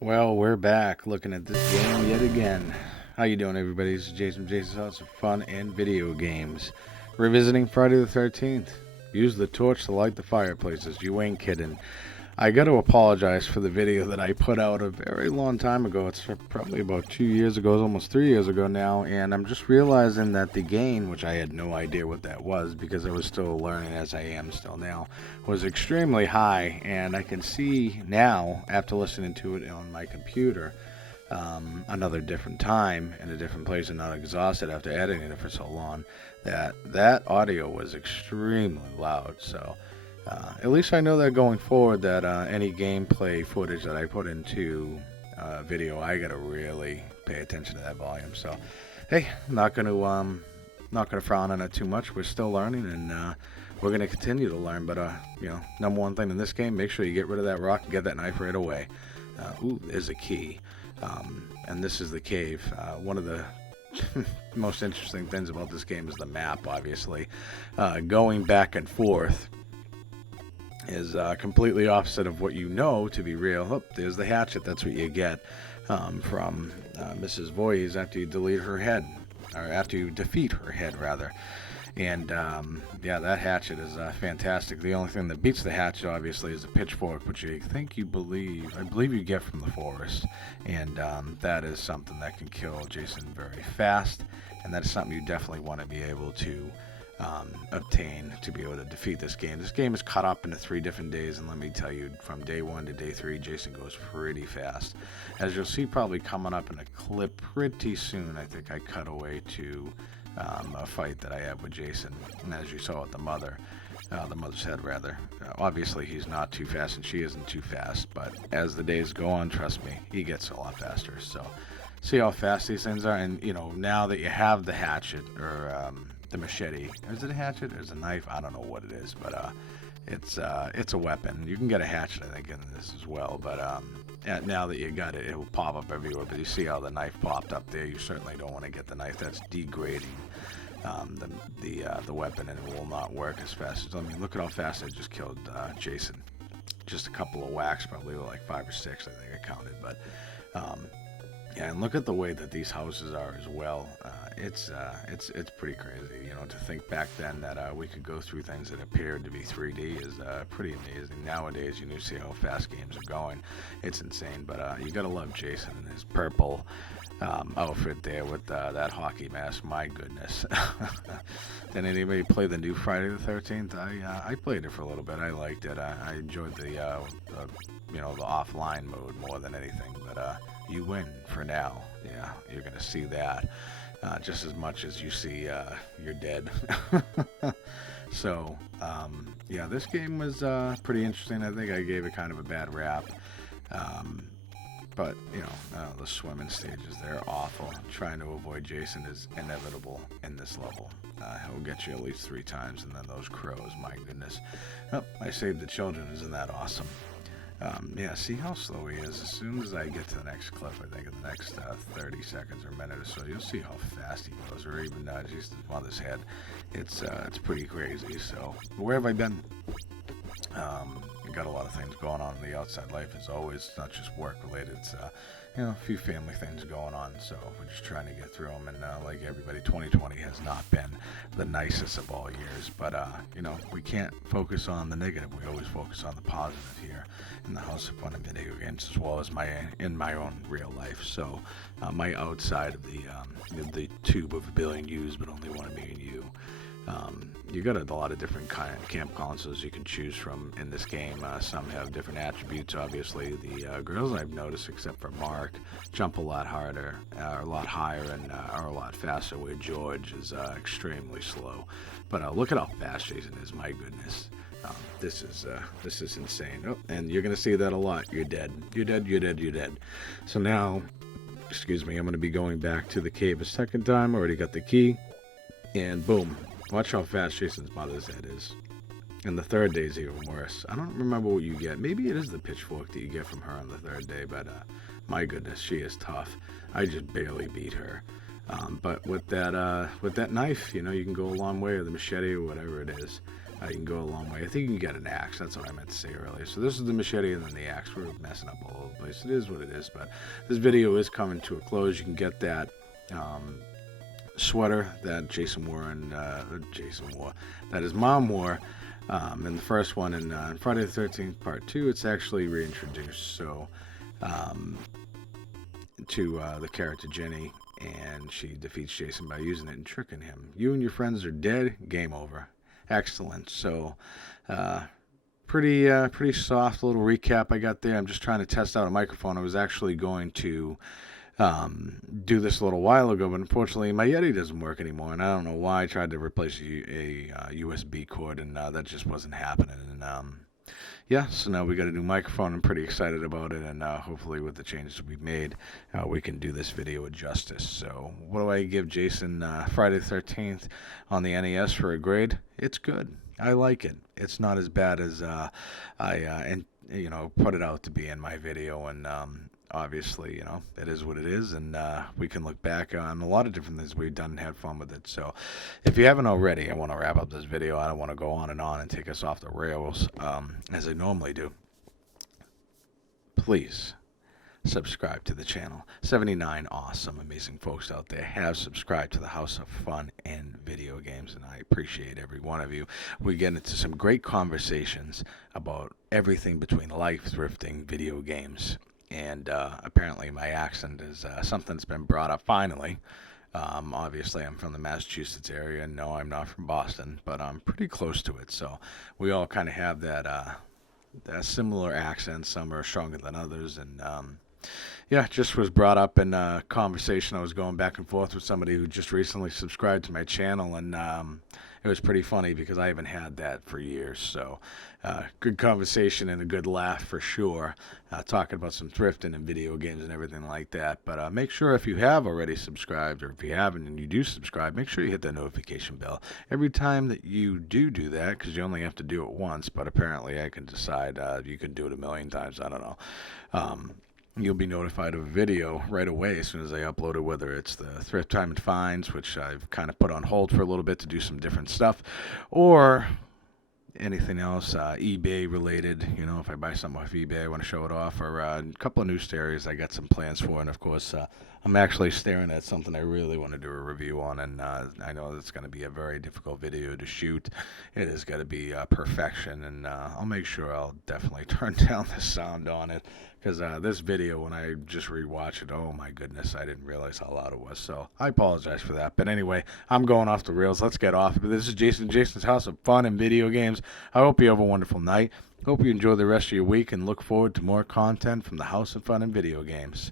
Well, we're back looking at this game yet again. How you doing, everybody? This is Jason from Jason's House of Fun and Video Games. Revisiting Friday the 13th. Use the torch to light the fireplaces. You ain't kidding. I got to apologize for the video that I put out a very long time ago. It's probably about 2 years ago, it's almost 3 years ago now, and I'm just realizing that the gain, which I had no idea what that was because I was still learning as I am still now, was extremely high, and I can see now, after listening to it on my computer, another different time in a different place and not exhausted after editing it for so long, that audio was extremely loud. So at least I know that going forward, that any gameplay footage that I put into video, I gotta really pay attention to that volume. So, hey, not gonna frown on it too much. We're still learning, and we're gonna continue to learn. But number one thing in this game, make sure you get rid of that rock and get that knife right away. Ooh, there's a key, and this is the cave. One of the most interesting things about this game is the map. Obviously, going back and forth is completely opposite of what you know to be real. Oh, there's the hatchet. That's what you get from Mrs. Voorhees after you delete her head, or after you defeat her head, rather. And yeah, that hatchet is fantastic. The only thing that beats the hatchet, obviously, is a pitchfork, which I believe you get from the forest. And that is something that can kill Jason very fast. And that is something you definitely want to be able to obtain to be able to defeat this game. This game is cut up into 3 different days, and let me tell you, from day 1 to day 3, Jason goes pretty fast. As you'll see probably coming up in a clip pretty soon, I think I cut away to a fight that I have with Jason, and as you saw with the mother's head rather. Obviously he's not too fast and she isn't too fast, but as the days go on, trust me, he gets a lot faster. So see how fast these things are, and now that you have the hatchet, or the machete. Is it a hatchet? Is it a knife? I don't know what it is, but it's a weapon. You can get a hatchet, I think, in this as well. But now that you got it, it will pop up everywhere. But you see how the knife popped up there. You certainly don't want to get the knife. That's degrading the weapon, and it will not work as fast. I mean, look at how fast I just killed Jason. Just a couple of whacks, probably like 5 or 6, I think I counted. But yeah, and look at the way that these houses are as well. It's pretty crazy, to think back then that we could go through things that appeared to be 3D is pretty amazing. Nowadays, you see how fast games are going. It's insane, but you gotta love Jason and his purple outfit there with that hockey mask. My goodness. Did anybody play the new Friday the 13th? I played it for a little bit. I liked it. I enjoyed the offline mode more than anything, but you win for now. Yeah, you're gonna see that just as much as you see you're dead. So yeah, this game was pretty interesting. I think I gave it kind of a bad rap, but the swimming stages, they're awful. Trying to avoid Jason is inevitable in this level. He'll get you at least 3 times, and then those crows, my goodness. Oh, I saved the children. Isn't that awesome? Yeah, see how slow he is. As soon as I get to the next clip, I think in the next 30 seconds or a minute or so, you'll see how fast he goes, or even just his mother's head. It's pretty crazy. So where have I been? Got a lot of things going on in the outside life, as always. It's not just work related. It's a few family things going on, so we're just trying to get through them. And like everybody, 2020 has not been the nicest of all years, but we can't focus on the negative. We always focus on the positive here in the House of Fun and Video Games, as well as in my own real life. So my outside of the tube of a billion U's, but only 1 million U. You got a lot of different kind of camp consoles you can choose from in this game. Some have different attributes. Obviously, the girls I've noticed, except for Mark, jump a lot harder, a lot higher, and are a lot faster. Where George is extremely slow. But look at how fast Jason is. My goodness, this is insane. Oh, and you're gonna see that a lot. You're dead. You're dead. You're dead. You're dead. So now, excuse me, I'm gonna be going back to the cave a second time. Already got the key, and boom. Watch how fast Jason's mother's head is. And the 3rd day is even worse. I don't remember what you get. Maybe it is the pitchfork that you get from her on the 3rd day, but my goodness, she is tough. I just barely beat her. But with that knife, you can go a long way, or the machete, or whatever it is. You can go a long way. I think you can get an axe. That's what I meant to say earlier. So this is the machete and then the axe. We're messing up all over the place. It is what it is. But this video is coming to a close. You can get that sweater that Jason wore and that his mom wore in the first one. And in Friday the 13th Part 2, it's actually reintroduced. So to the character Jenny, and she defeats Jason by using it and tricking him. You and your friends are dead. Game over. Excellent. So, pretty soft little recap I got there. I'm just trying to test out a microphone. I was actually going to do this a little while ago, but unfortunately my Yeti doesn't work anymore, and I don't know why. I tried to replace a USB cord, and that just wasn't happening. And yeah, so now we got a new microphone. I'm pretty excited about it, and hopefully with the changes we've made, we can do this video with justice. So what do I give Jason Friday the 13th on the NES for a grade? It's good. I like it. It's not as bad as I put it out to be in my video, and obviously, it is what it is, and we can look back on a lot of different things we've done and had fun with it. So if you haven't already, I want to wrap up this video. I don't want to go on and take us off the rails as I normally do. Please subscribe to the channel. 79 awesome, amazing folks out there have subscribed to the House of Fun and Video Games, and I appreciate every one of you. We get into some great conversations about everything between life, thrifting, video games, and apparently my accent is something that's been brought up finally. Obviously, I'm from the Massachusetts area, and no, I'm not from Boston, but I'm pretty close to it. So we all kind of have that similar accent. Some are stronger than others, and yeah, just was brought up in a conversation. I was going back and forth with somebody who just recently subscribed to my channel, and it was pretty funny because I haven't had that for years. So good conversation and a good laugh for sure, talking about some thrifting and video games and everything like that. But make sure if you have already subscribed, or if you haven't and you do subscribe, make sure you hit that notification bell every time that you do that, because you only have to do it once, but apparently I can decide you can do it a million times. I don't know. You'll be notified of a video right away as soon as I upload it, whether it's the Thrift Time and Finds, which I've kind of put on hold for a little bit to do some different stuff, or anything else eBay related. If I buy something off eBay, I want to show it off, or a couple of new stereos I got some plans for. And of course I'm actually staring at something I really want to do a review on, and I know it's going to be a very difficult video to shoot. It has got to be perfection, and I'll make sure I'll definitely turn down the sound on it, because this video, when I just rewatch it, oh my goodness, I didn't realize how loud it was. So I apologize for that. But anyway, I'm going off the rails. Let's get off. This is Jason's House of Fun and Video Games. I hope you have a wonderful night. Hope you enjoy the rest of your week, and look forward to more content from the House of Fun and Video Games.